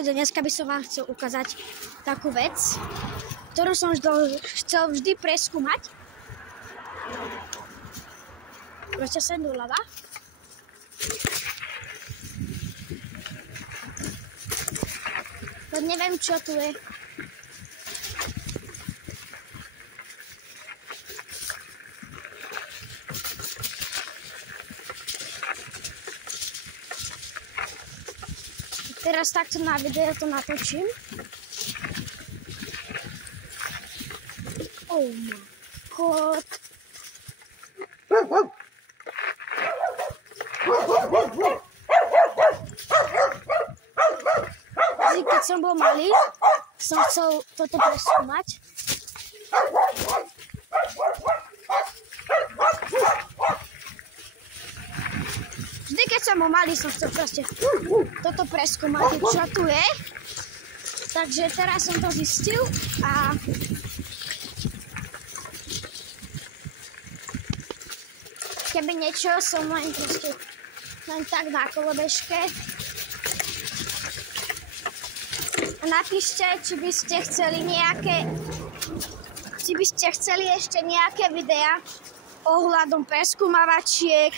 Dneska by som vám chcel ukázať takú vec, ktorú som chcel vždy preskúmať. Proste sem doľava. To neviem, čo tu je. Teraz takto na video to natočím. Oh my god. Keď som bol malý, som chcel toto preskúmať. Vždy, keď som bol malý, som chcel proste toto preskúmať, čo tu je. Takže teraz som to zistil a keby niečo som len tak na kolobežke. Napíšte, či by ste chceli ešte nejaké videá ohľadom preskúmavačiek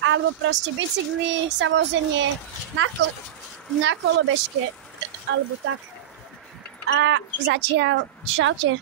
alebo proste bicykly, savozenie na kolobežke alebo tak. A zatiaľ čaute.